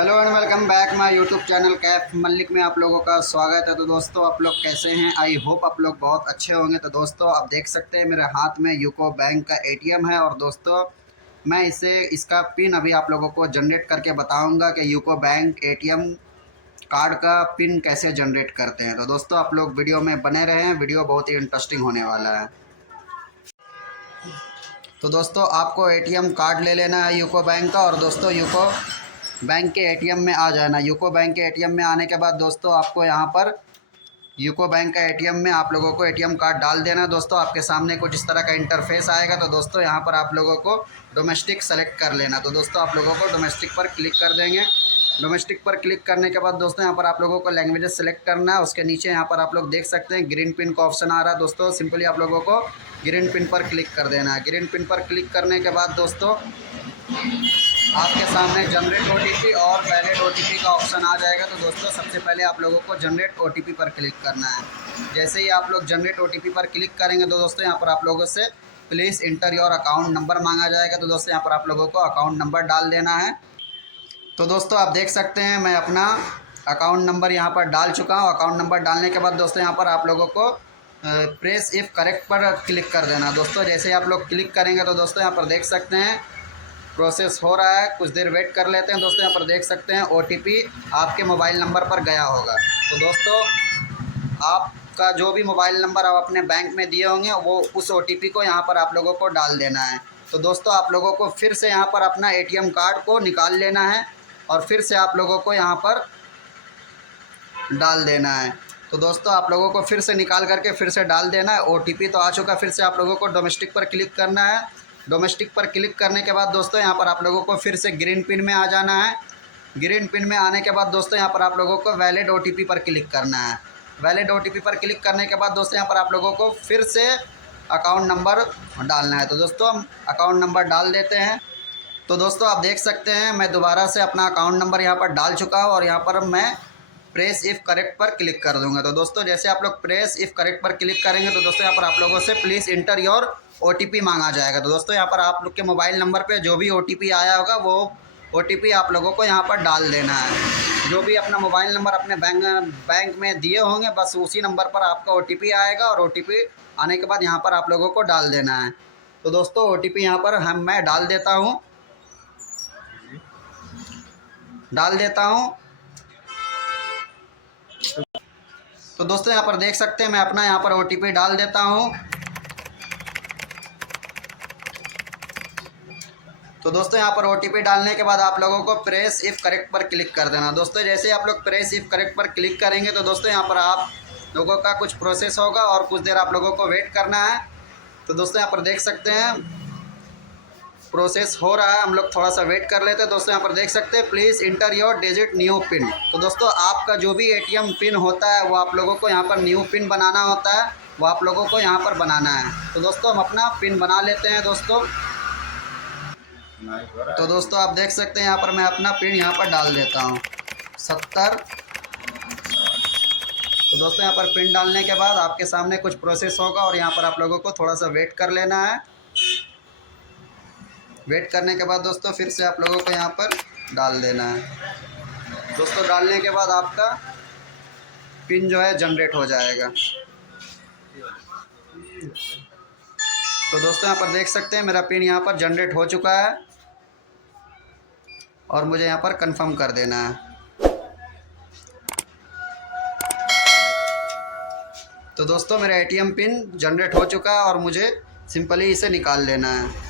Hello and welcome back my YouTube channel Kaif Malik में आप लोगों का स्वागत है। तो दोस्तों आप लोग कैसे हैं? आई होप आप लोग बहुत अच्छे होंगे। तो दोस्तों आप देख सकते हैं मेरे हाथ में यूको बैंक का एटीएम है और दोस्तों मैं इसका पिन अभी आप लोगों को जनरेट करके बताऊंगा कि यूको बैंक एटीएम कार्ड का पिन कैसे जनरेट करते हैं। तो दोस्तों आप लोग वीडियो में बने रहें, वीडियो बहुत ही इंटरेस्टिंग होने वाला है। तो दोस्तों आपको एटीएम कार्ड ले लेना है यूको बैंक का और दोस्तों यूको बैंक के एटीएम में आ जाना। यूको बैंक के एटीएम में आने के बाद दोस्तों आपको यहाँ पर यूको बैंक का एटीएम में आप लोगों को एटीएम कार्ड डाल देना। दोस्तों आपके सामने कुछ इस तरह का इंटरफेस आएगा। तो दोस्तों यहाँ पर आप लोगों को डोमेस्टिक सेलेक्ट कर लेना। तो दोस्तों आप लोगों को डोमेस्टिक पर क्लिक कर देंगे। डोमेस्टिक पर क्लिक करने के बाद दोस्तों यहाँ पर आप लोगों को लैंग्वेजेस सेलेक्ट करना है। उसके नीचे यहाँ पर आप लोग देख सकते हैं ग्रीन पिन का ऑप्शन आ रहा है। दोस्तों सिंपली आप लोगों को ग्रीन पिन पर क्लिक कर देना है। ग्रीन पिन पर क्लिक करने के बाद दोस्तों आपके सामने जनरेट ओटीपी और वैलिड ओटीपी का ऑप्शन आ जाएगा। तो दोस्तों सबसे पहले आप लोगों को जनरेट ओटीपी पर क्लिक करना है। जैसे ही आप लोग जनरेट ओटीपी पर क्लिक करेंगे तो दोस्तों यहाँ पर आप लोगों से please inter your account number मांगा जाएगा। तो दोस्तों यहाँ पर आप लोगों को अकाउंट नंबर डाल देना है। तो दोस्तों आप देख सकते हैं मैं अपना अकाउंट नंबर यहाँ पर डाल चुका हूँ। अकाउंट नंबर डालने के बाद दोस्तों यहाँ पर आप लोगों को प्रेस इफ़ करेक्ट पर क्लिक कर देना। दोस्तों जैसे ही आप लोग क्लिक करेंगे तो दोस्तों यहाँ पर देख सकते हैं प्रोसेस हो रहा है, कुछ देर वेट कर लेते हैं। दोस्तों यहाँ पर देख सकते हैं ओटीपी आपके मोबाइल नंबर पर गया होगा। तो दोस्तों आपका जो भी मोबाइल नंबर आप अपने बैंक में दिए होंगे वो उस ओटीपी को यहाँ पर आप लोगों को डाल देना है। तो दोस्तों आप लोगों को फिर से यहाँ पर अपना एटीएम कार्ड को निकाल लेना है और फिर से आप लोगों को यहाँ पर डाल देना है। तो दोस्तों आप लोगों को फिर से निकाल करके फिर से डाल देना है। ओटीपी तो आ चुका, फिर से आप लोगों को डोमेस्टिक पर क्लिक करना है। डोमेस्टिक पर क्लिक करने के बाद दोस्तों यहाँ पर आप लोगों को फिर से ग्रीन पिन में आ जाना है। ग्रीन पिन में आने के बाद दोस्तों यहाँ पर आप लोगों को वैलिड ओटीपी पर क्लिक करना है। वैलिड ओटीपी पर क्लिक करने के बाद दोस्तों यहाँ पर आप लोगों को फिर से अकाउंट नंबर डालना है। तो दोस्तों हम अकाउंट नंबर डाल देते हैं। तो दोस्तों आप देख सकते हैं मैं दोबारा से अपना अकाउंट नंबर यहाँ पर डाल चुका हूँ और यहाँ पर मैं प्रेस इफ़ करेक्ट पर क्लिक कर दूंगा। तो दोस्तों जैसे आप लोग प्रेस इफ़ करेक्ट पर क्लिक करेंगे तो दोस्तों यहाँ पर आप लोगों से प्लीज़ इंटर योर ओटीपी मांगा जाएगा। तो दोस्तों यहाँ पर आप लोग के मोबाइल नंबर पे जो भी ओटीपी आया होगा वो ओटीपी आप लोगों को यहाँ पर डाल देना है। जो भी अपना मोबाइल नंबर अपने बैंक में दिए होंगे बस उसी नंबर पर आपका ओटीपी आएगा और ओटीपी आने के बाद यहाँ पर आप लोगों को डाल देना है। तो दोस्तों ओटीपी यहाँ पर मैं डाल देता हूँ। तो दोस्तों यहाँ पर देख सकते हैं मैं अपना यहाँ पर ओटीपी डाल देता हूँ। तो दोस्तों यहाँ पर ओटीपी डालने के बाद आप लोगों को प्रेस इफ़ करेक्ट पर क्लिक कर देना। दोस्तों जैसे ही आप लोग प्रेस इफ़ करेक्ट पर क्लिक करेंगे तो दोस्तों यहाँ पर आप लोगों का कुछ प्रोसेस होगा और कुछ देर आप लोगों को वेट करना है। तो दोस्तों यहाँ पर देख सकते हैं प्रोसेस हो रहा है, हम लोग थोड़ा सा वेट कर लेते हैं। दोस्तों यहाँ पर देख सकते हैं please inter your digit new pin. तो दोस्तों आपका जो भी एटीएम पिन होता है वो आप लोगों को यहाँ पर न्यू पिन बनाना होता है, वो आप लोगों को यहाँ पर बनाना है। तो दोस्तों हम अपना पिन बना लेते हैं दोस्तों। तो दोस्तों आप देख सकते हैं यहाँ पर मैं अपना पिन यहाँ पर डाल देता हूँ 70। तो दोस्तों यहाँ पर पिन डालने के बाद आपके सामने कुछ प्रोसेस होगा और यहाँ पर आप लोगों को थोड़ा सा वेट कर लेना है। वेट करने के बाद दोस्तों फिर से आप लोगों को यहाँ पर डाल देना है। दोस्तों डालने के बाद आपका पिन जो है जनरेट हो जाएगा। तो दोस्तों यहाँ पर देख सकते हैं मेरा पिन यहाँ पर जनरेट हो चुका है और मुझे यहाँ पर कंफर्म कर देना है। तो दोस्तों मेरा एटीएम पिन जनरेट हो चुका है और मुझे सिंपली इसे निकाल लेना है।